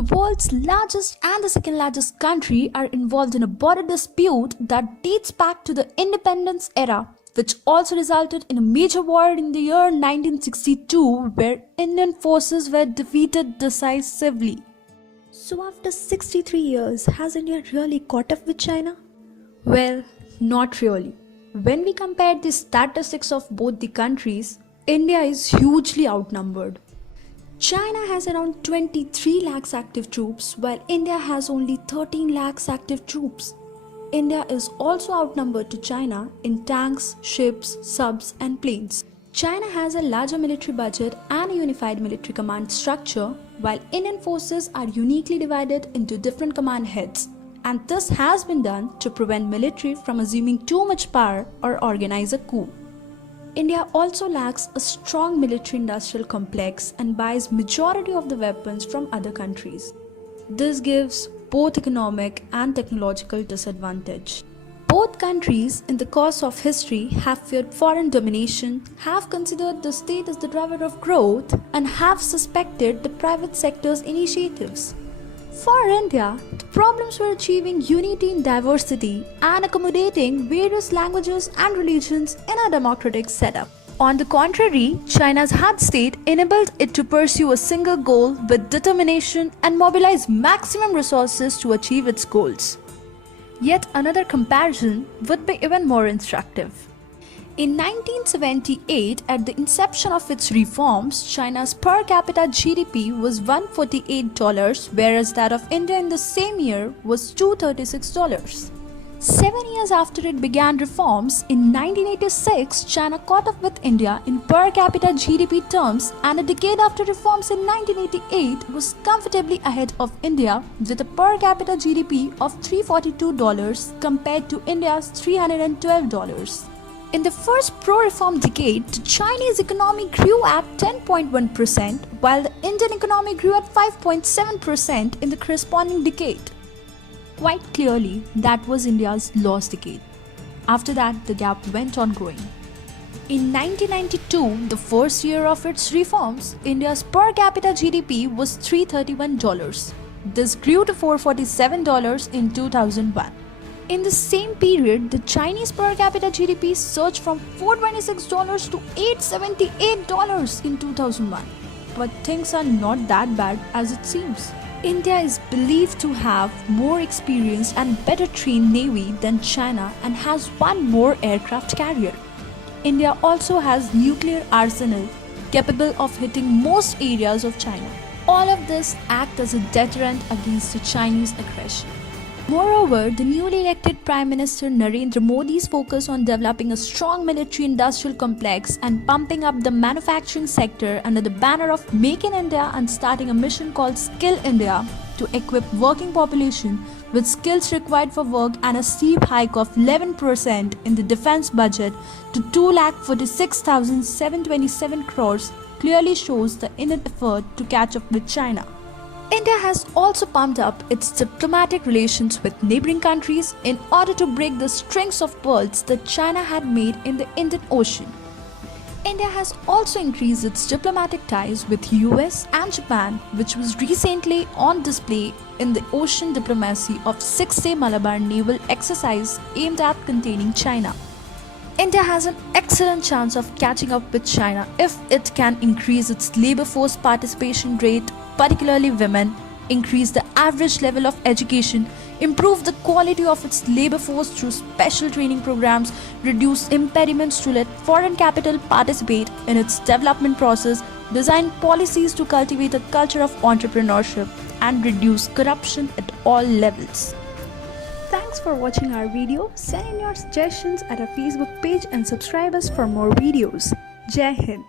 The world's largest and the second largest country are involved in a border dispute that dates back to the independence era, which also resulted in a major war in the year 1962 where Indian forces were defeated decisively. So after 63 years, has India really caught up with China? Well, not really. When we compare the statistics of both the countries, India is hugely outnumbered. China has around 23 lakhs active troops, while India has only 13 lakhs active troops. India is also outnumbered to China in tanks, ships, subs and planes. China has a larger military budget and a unified military command structure, while Indian forces are uniquely divided into different command heads. And this has been done to prevent military from assuming too much power or organize a coup. India also lacks a strong military-industrial complex and buys majority of the weapons from other countries. This gives both economic and technological disadvantage. Both countries in the course of history have feared foreign domination, have considered the state as the driver of growth, and have suspected the private sector's initiatives. For India, the problems were achieving unity in diversity and accommodating various languages and religions in a democratic setup. On the contrary, China's hard state enabled it to pursue a single goal with determination and mobilize maximum resources to achieve its goals. Yet another comparison would be even more instructive. In 1978, at the inception of its reforms, China's per capita GDP was $148, whereas that of India in the same year was $236. 7 years after it began reforms, in 1986, China caught up with India in per capita GDP terms, and a decade after reforms in 1988 was comfortably ahead of India with a per capita GDP of $342 compared to India's $312. In the first pro-reform decade, the Chinese economy grew at 10.1%, while the Indian economy grew at 5.7% in the corresponding decade. Quite clearly, that was India's lost decade. After that, the gap went on growing. In 1992, the first year of its reforms, India's per capita GDP was $331. This grew to $447 in 2001. In the same period, the Chinese per capita GDP surged from $426 to $878 in 2001. But things are not that bad as it seems. India is believed to have more experienced and better trained navy than China and has one more aircraft carrier. India also has nuclear arsenal capable of hitting most areas of China. All of this act as a deterrent against the Chinese aggression. Moreover, the newly elected Prime Minister Narendra Modi's focus on developing a strong military-industrial complex and pumping up the manufacturing sector under the banner of Make in India and starting a mission called Skill India to equip working population with skills required for work, and a steep hike of 11% in the defense budget to 2,46,727 crores clearly shows the Indian effort to catch up with China. India has also pumped up its diplomatic relations with neighboring countries in order to break the strings of pearls that China had made in the Indian Ocean. India has also increased its diplomatic ties with US and Japan, which was recently on display in the ocean diplomacy of 6-day Malabar naval exercise aimed at containing China. India has an excellent chance of catching up with China if it can increase its labor force participation rate, particularly women, increase the average level of education, improve the quality of its labor force through special training programs, reduce impediments to let foreign capital participate in its development process, design policies to cultivate a culture of entrepreneurship, and reduce corruption at all levels. Thanks for watching our video. Send in your suggestions at our Facebook page and subscribe us for more videos. Jai Hind.